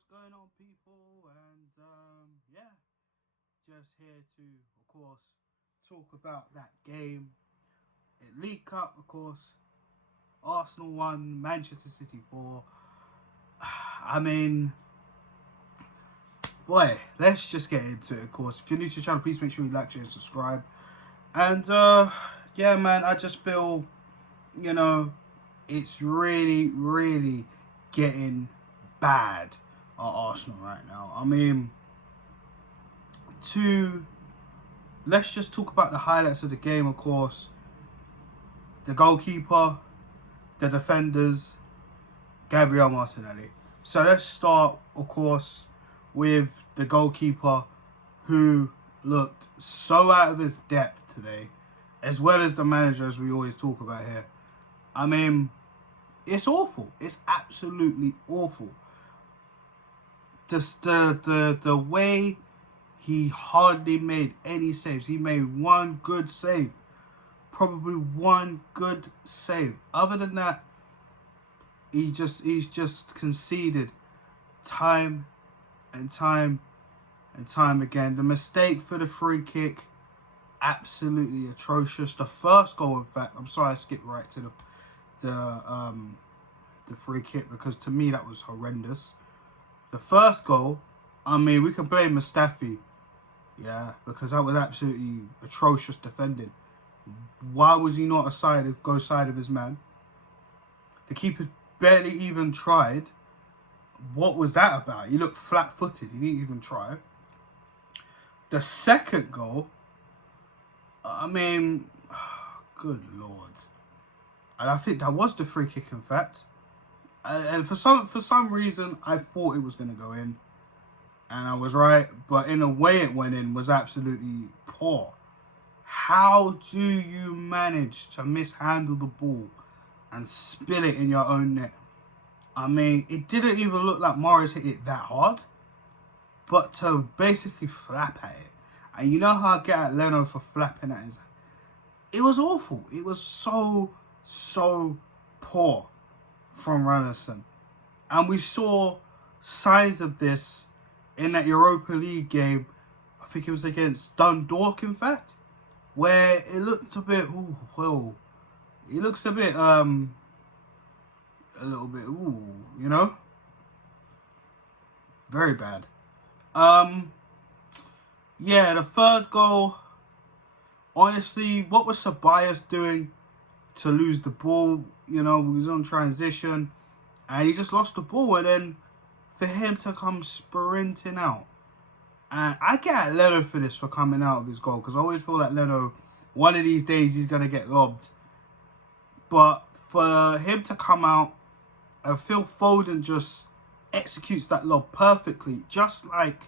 what's going on, people? And yeah, just here to, of course, talk about that game. It League Cup, of course. Arsenal won, Manchester City 4. I mean, boy, let's just get into it, of course. If you're new to the channel, please make sure you like, share, and subscribe. And yeah, man, I just feel, you know, it's really getting bad at Arsenal right now. I mean, let's just talk about the highlights of the game, of course. The goalkeeper, the defenders, Gabriel Martinelli. So let's start, of course, with the goalkeeper, who looked so out of his depth today, as well as the manager, as we always talk about here. I mean, it's awful. It's absolutely awful. Just the way he hardly made any saves. He made one good save. Probably one good save. Other than that, he's just conceded time and time again. The mistake for the free kick, absolutely atrocious. The first goal, in fact, I'm sorry I skipped right to the free kick, because to me that was horrendous. The first goal, I mean, we can blame Mustafi, yeah, because that was absolutely atrocious defending. Why was he not go side of his man? The keeper barely even tried. What was that about? He looked flat-footed. He didn't even try. The second goal, I mean, good Lord. And I think that was the free kick, in fact. And for some reason, I thought it was going to go in. And I was right. But in the way it went in was absolutely poor. How do you manage to mishandle the ball and spill it in your own net? I mean, it didn't even look like Morris hit it that hard. But to basically flap at it. And you know how I get at Leno for flapping at his... It was awful. It was so poor from Randerson. And we saw signs of this in that Europa League game. I think it was against Dundalk, in fact, where it looked a bit, it looks a bit, a little bit, you know, very bad. Yeah, the third goal, honestly, what was Ceballos doing to lose the ball? You know, he was on transition and he just lost the ball, and then for him to come sprinting out. And I get at Leno for this, for coming out of his goal, because I always feel like Leno, one of these days he's going to get lobbed. But for him to come out, and Phil Foden just executes that lob perfectly, just like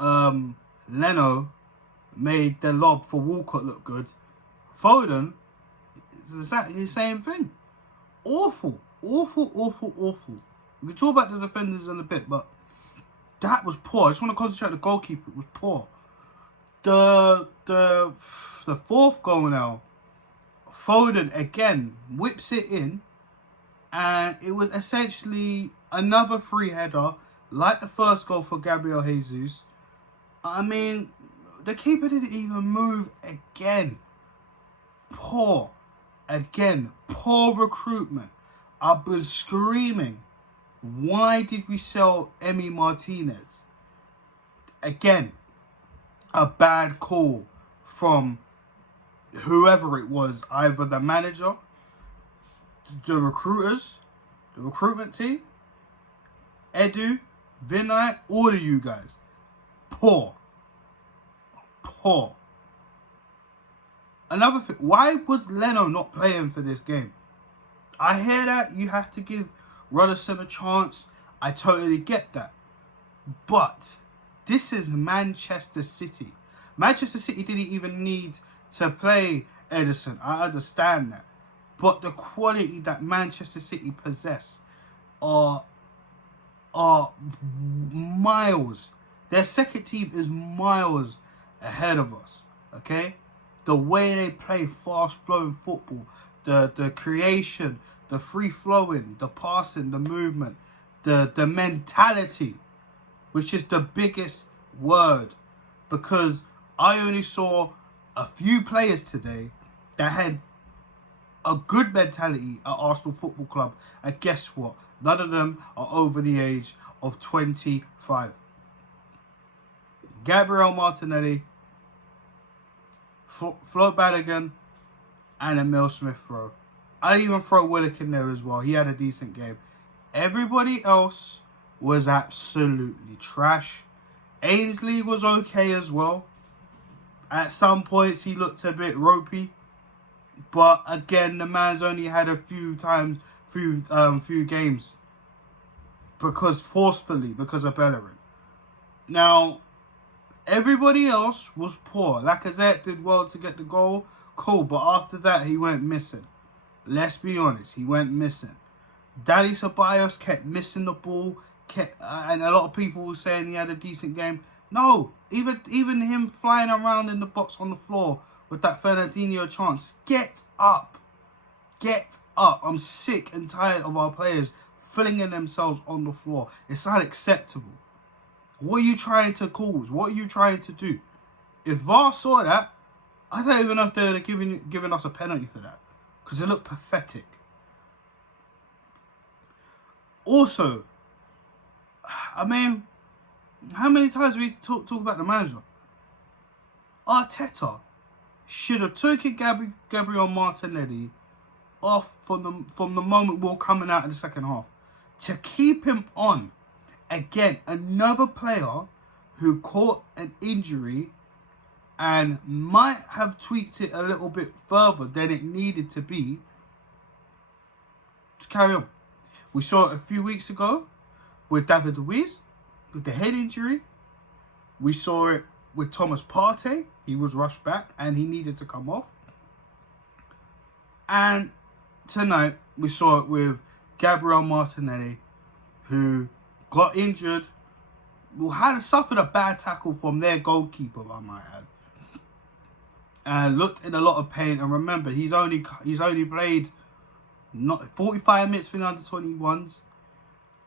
Leno made the lob for Walcott look good. Foden, it's exactly the same thing. Awful. We can talk about the defenders in a bit, but that was poor. I just want to concentrate on the goalkeeper. It was poor. The fourth goal now, Foden again whips it in, and it was essentially another free header, like the first goal for Gabriel Jesus. I mean, the keeper didn't even move again. Poor. Again, poor recruitment. I've been screaming, why did we sell Emi Martinez? Again, a bad call from whoever it was, either the manager, the recruiters, the recruitment team, Edu, Vinay, all of you guys. Poor. Another thing, why was Leno not playing for this game? I hear that you have to give Rodderson a chance. I totally get that. But this is Manchester City. Manchester City didn't even need to play Ederson. I understand that. But the quality that Manchester City possess are miles. Their second team is miles ahead of us. Okay? The way they play fast-flowing football, the creation, the free-flowing, the passing, the movement, the mentality. which is the biggest word, because I only saw a few players today that had a good mentality at Arsenal Football Club, and guess what? None of them are over the age of 25. Gabriel Martinelli, Flo Balogun, and Emil Smith-Rowe. I'd even throw Willock in there as well. He had a decent game. Everybody else was absolutely trash. Ainsley was okay as well. At some points, he looked a bit ropey. But again, the man's only had a few games. Because of Bellerin. Now, everybody else was poor. Lacazette did well to get the goal. Cool, but after that, he went missing. Let's be honest, he went missing. Dani Ceballos kept missing the ball. And a lot of people were saying he had a decent game. No, even him flying around in the box on the floor with that Fernandinho chance. Get up. Get up. I'm sick and tired of our players flinging themselves on the floor. It's unacceptable. What are you trying to cause? What are you trying to do? If VAR saw that, I don't even know if they would have given us a penalty for that. Because it looked pathetic. Also, I mean, how many times do we talk about the manager? Arteta should have taken Gabriel Martinelli off from the moment we were coming out in the second half. To keep him on. Again, another player who caught an injury and might have tweaked it a little bit further than it needed to be to carry on. We saw it a few weeks ago with David Luiz with the head injury. We saw it with Thomas Partey. He was rushed back and he needed to come off. And tonight we saw it with Gabriel Martinelli, who got injured, who had suffered a bad tackle from their goalkeeper, I might add, and looked in a lot of pain. And remember, he's only played not 45 minutes for the under-21s,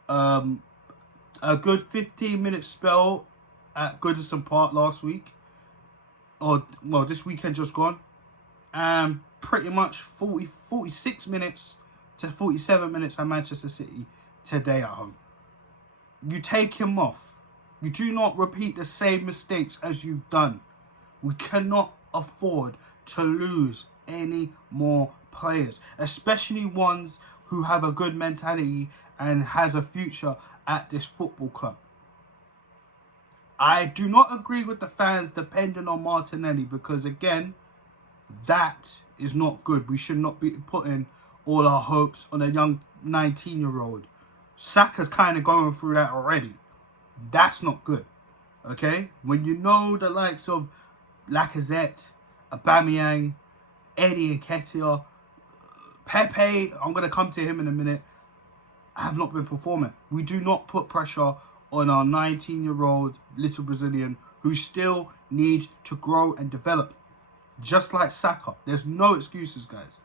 a good 15-minute spell at Goodison Park last week, or well, this weekend just gone, and pretty much 46 minutes to 47 minutes at Manchester City today at home. You take him off. You do not repeat the same mistakes as you've done. We cannot afford to lose any more players, especially ones who have a good mentality and has a future at this football club. I do not agree with the fans depending on Martinelli, because again, that is not good. We should not be putting all our hopes on a young 19-year-old. Saka's kind of going through that already. That's not good. Okay? When you know the likes of Lacazette, Aubameyang, Eddie Nketiah, Pepe, I'm going to come to him in a minute, have not been performing. We do not put pressure on our 19-year-old little Brazilian who still needs to grow and develop. Just like Saka. There's no excuses, guys.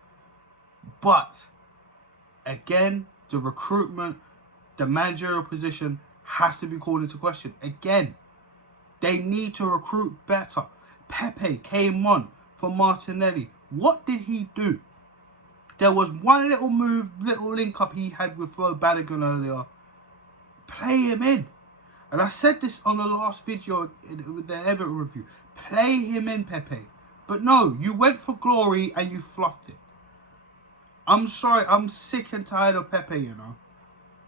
But, again, the recruitment, the managerial position has to be called into question. Again, they need to recruit better. Pepe came on for Martinelli. What did he do? There was one little move, little link up he had with Flo Balogun earlier. Play him in. And I said this on the last video with the Everton review. Play him in, Pepe. But no, you went for glory and you fluffed it. I'm sorry, I'm sick and tired of Pepe, you know.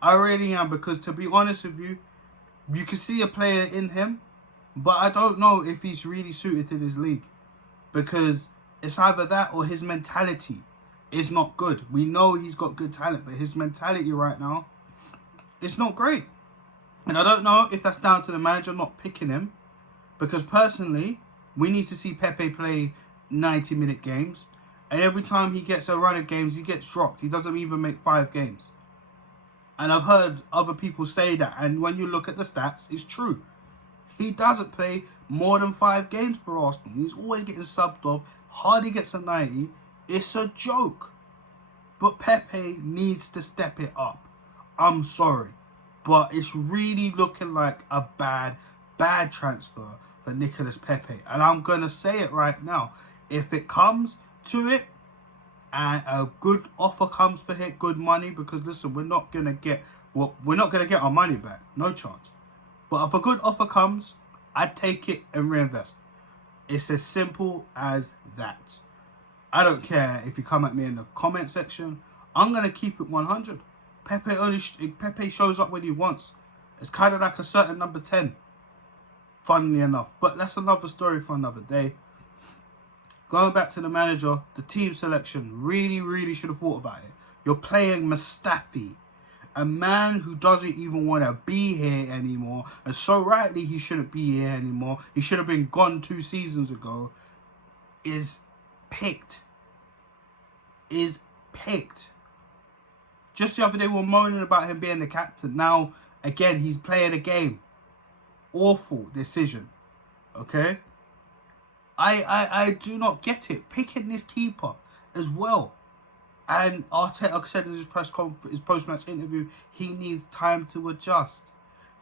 I really am, because to be honest with you, you can see a player in him, but I don't know if he's really suited to this league. Because it's either that or his mentality is not good. We know he's got good talent, but his mentality right now is not great. And I don't know if that's down to the manager not picking him, because personally, we need to see Pepe play 90-minute games. And every time he gets a run of games, he gets dropped. He doesn't even make 5 games. And I've heard other people say that. And when you look at the stats, it's true. He doesn't play more than 5 games for Arsenal. He's always getting subbed off. Hardly gets a 90. It's a joke. But Pepe needs to step it up. I'm sorry. But it's really looking like a bad transfer for Nicolas Pepe. And I'm going to say it right now. If it comes to it, and a good offer comes for it, good money, because listen, we're not going to get our money back. No chance. But if a good offer comes, I'd take it and reinvest. It's as simple as that. I don't care if you come at me in the comment section. I'm going to keep it 100. Pepe shows up when he wants. It's kind of like a certain number 10, funnily enough. But that's another story for another day. Going back to the manager, the team selection, really should have thought about it. You're playing Mustafi, a man who doesn't even want to be here anymore. And so rightly he shouldn't be here anymore. He should have been gone 2 seasons ago. Is picked. Just the other day we were moaning about him being the captain. Now, again, he's playing a game. Awful decision. Okay? I do not get it. Picking this keeper as well. And Arteta said in his post-match interview, he needs time to adjust.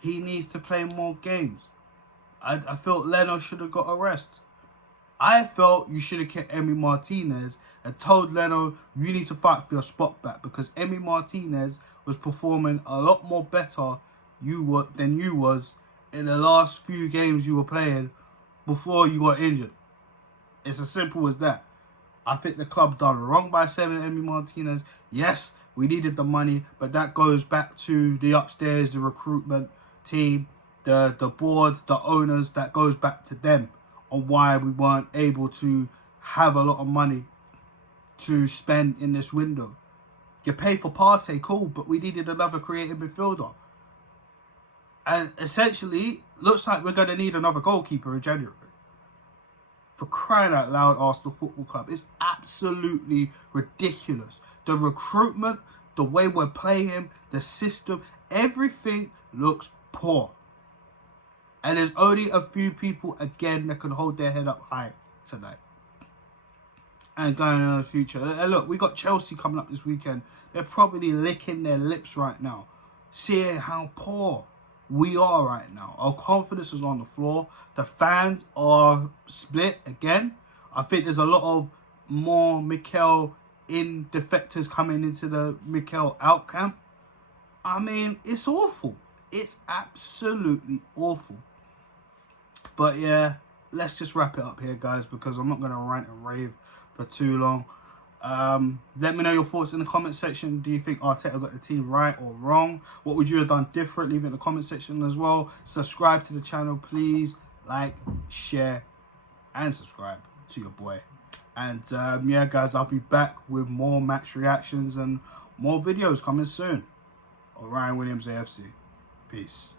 He needs to play more games. I felt Leno should have got a rest. I felt you should have kept Emi Martinez and told Leno, you need to fight for your spot back, because Emi Martinez was performing a lot more better than you was in the last few games you were playing before you got injured. It's as simple as that. I think the club done wrong by selling Emi Martinez. Yes, we needed the money, but that goes back to the upstairs, the recruitment team, the board, the owners. That goes back to them on why we weren't able to have a lot of money to spend in this window. You pay for Partey, cool, but we needed another creative midfielder. And essentially, looks like we're going to need another goalkeeper in January. For crying out loud, Arsenal Football Club. It's absolutely ridiculous. The recruitment, the way we're playing, the system, everything looks poor. And there's only a few people, again, that can hold their head up high tonight. And going on in the future. And look, we got Chelsea coming up this weekend. They're probably licking their lips right now, seeing how poor we are right now. Our confidence is on the floor. The fans are split again. I think there's a lot of more Mikel in defectors coming into the Mikel out camp. I mean, it's awful. It's absolutely awful. But yeah, let's just wrap it up here, guys, because I'm not going to rant and rave for too long. Let me know your thoughts in the comment section. Do you think Arteta got the team right or wrong? What would you have done different? Leave it in the comment section as well. Subscribe to the channel, please. Like, share, and subscribe to your boy. And yeah, guys, I'll be back with more match reactions and more videos coming soon. Ryan Williams AFC. Peace.